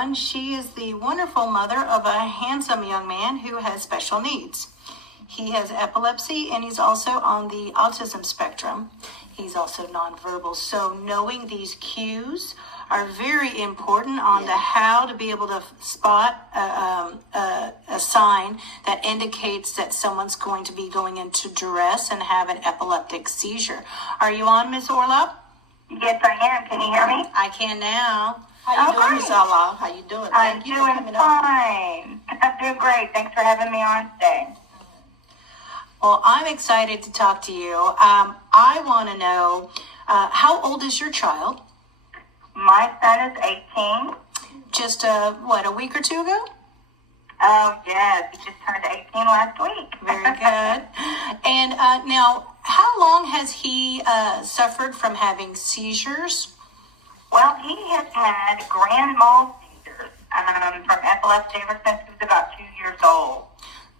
on. She is the wonderful mother of a handsome young man who has special needs. He has epilepsy, and he's also on the autism spectrum. He's also nonverbal. So knowing these cues are very important on the how to be able to spot a sign that indicates that someone's going to be going into duress and have an epileptic seizure. Are you on, Miss Orlov? Yes, I am. Can you hear me? I can now. How you doing, Miss Orlov? How you doing? I'm doing fine. I'm doing great. Thanks for having me on today. Well, I'm excited to talk to you. I want to know, how old is your child? My son is 18. Just, a week or two ago? Oh, yes. He just turned 18 last week. Very good. And now, how long has he suffered from having seizures? Well, he has had grand mal seizures from epilepsy ever since he was about 2 years old.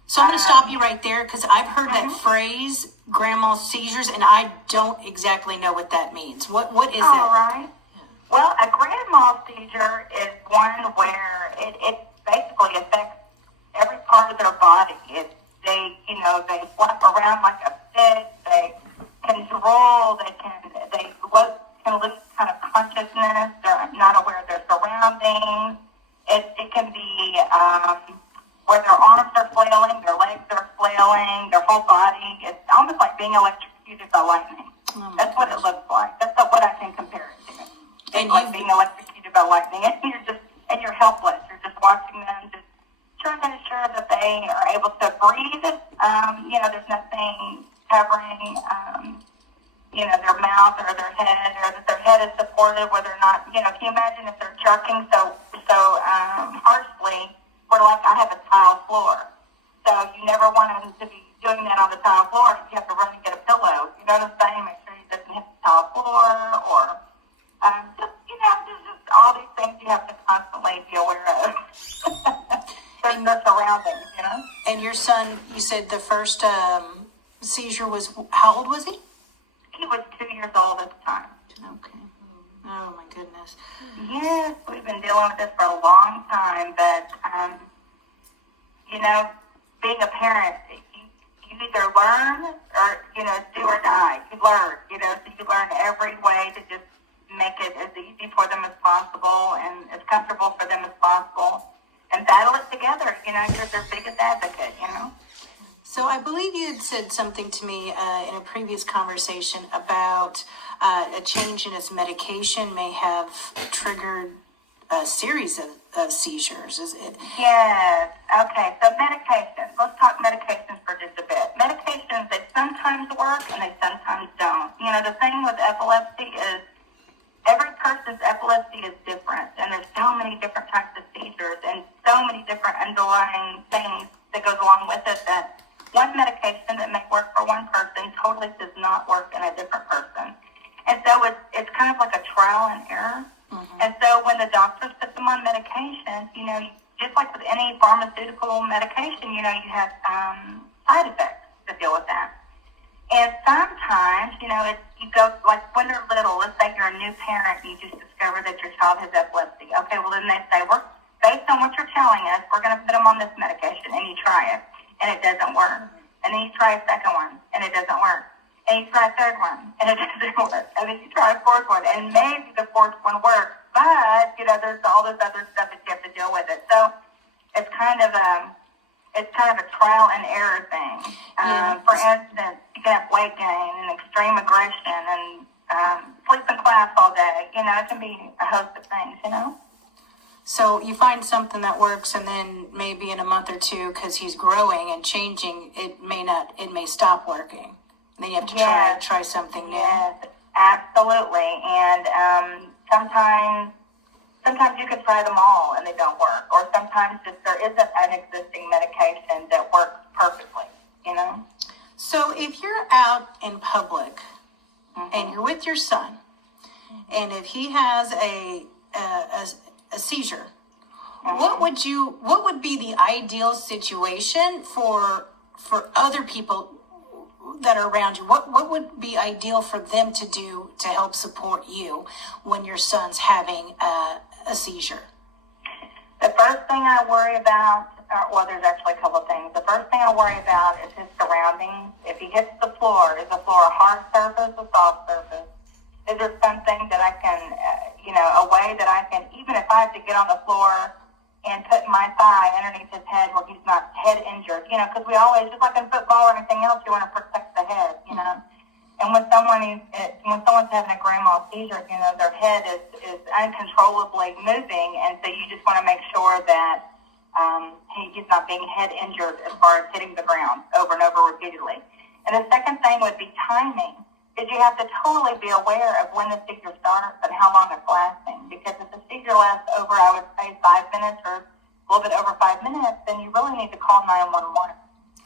So I'm going to stop you right there because I've heard that phrase, grand mal seizures, and I don't exactly know what that means. What is that? All right. Well, a grand mal seizure is one where it basically affects every part of their body. They flap around like a fish. They can drool. They lose kind of consciousness. They're not aware of their surroundings. It can be where their arms are flailing, their legs are flailing, their whole body. It's almost like being electrocuted by lightning. That's what it looks like. That's what I can compare it to. It's like being electrocuted by lightning, and you're helpless. You're just watching them, just trying to ensure that they are able to breathe. There's nothing covering, their mouth or their head, or that their head is supported, whether or not, can you imagine if they're jerking so harshly, where like I have a tile floor. So you never want him to be doing that on the tile floor. You have to run and get a pillow. You know what I'm saying? Make sure he doesn't hit the tile floor, or there's just all these things you have to constantly be aware of. There's the surroundings, And your son, you said the first seizure was, how old was he? He was 2 years old at the time. Okay. Oh, my goodness. Yes, we've been dealing with this for a long time, but, being a parent, you either learn or, do or die. You learn, so you learn every way to just make it as easy for them as possible and as comfortable for them as possible, and battle it together. You're their biggest advocate, So I believe you had said something to me in a previous conversation about a change in his medication may have triggered a series of seizures. Is it? Yes. Okay. So medications. Let's talk medications for just a bit. Medications, they sometimes work and they sometimes don't. The thing with epilepsy is every person's epilepsy is different, and there's so many different types of seizures and so many different underlying things that goes along with it that one medication that may work for one person totally does not work in a different person. And so it's kind of like a trial and error. Mm-hmm. And so when the doctors put them on medication, just like with any pharmaceutical medication, you have side effects to deal with that. And sometimes, you go, like when they're little, let's say you're a new parent and you just discover that your child has epilepsy. Okay, well then they say, based on what you're telling us, we're going to put them on this medication, and you try it, and it doesn't work. And then you try a second one, and it doesn't work. And you try a third one, and it doesn't work. And then you try a fourth one, and maybe the fourth one works, but, there's all this other stuff that you have to deal with it. So it's kind of a trial and error thing. For instance, you can have weight gain and extreme aggression and sleep in class all day. It can be a host of things, So you find something that works, and then maybe in a month or two, because he's growing and changing, it may stop working. And then you have to try something new. Yes, absolutely. And sometimes you can try them all and they don't work, or sometimes there isn't an existing medication that works perfectly. So if you're out in public, mm-hmm. and you're with your son, mm-hmm. and if he has a seizure, mm-hmm. what would be the ideal situation for other people that are around you? What would be ideal for them to do to help support you when your son's having a seizure? thing I worry about, well, there's actually a couple of things. The first thing I worry about is his surroundings. If he hits the floor, is the floor a hard surface, a soft surface? Is there something that I can, a way that I can, even if I have to get on the floor and put my thigh underneath his head where he's not head injured, because we always, just like in football or anything else, you want to protect the head, And when someone's having a grand mal seizure, their head is uncontrollably moving, and so you just want to make sure that he's not being head injured as far as hitting the ground over and over repeatedly. And the second thing would be timing. Is you have to totally be aware of when the seizure starts and how long it's lasting. Because if the seizure lasts over, I would say, 5 minutes or a little bit over 5 minutes, then you really need to call 911.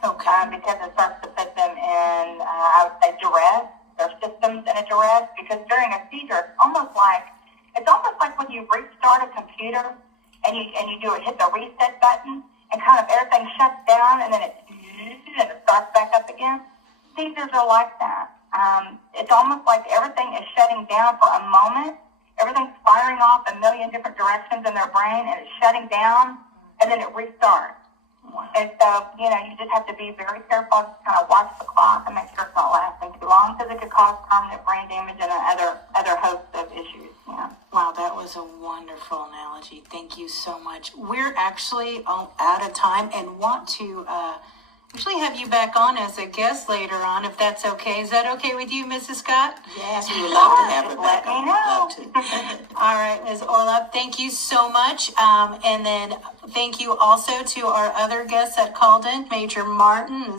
Okay. Because it starts to put them in, I would say, duress. Their systems in a duress. Because during a seizure, it's almost like when you restart a computer and you hit the reset button and kind of everything shuts down and then it starts back up again. Seizures are like that. It's almost like everything is shutting down for a moment. Everything's firing off a million different directions in their brain, and it's shutting down, and then it restarts. And so, you just have to be very careful to kind of watch the clock and make sure it's not lasting too long because it could cause permanent brain damage and other host of issues. Yeah. Wow, that was a wonderful analogy. Thank you so much. We're actually out of time and want to actually have you back on as a guest later on, if that's okay. Is that okay with you, Mrs. Scott? Yes, we would love to have her back Let me on. know. We'd love to. All right, Ms. Orlov, thank you so much. And then thank you also to our other guests that called in, Major Martin.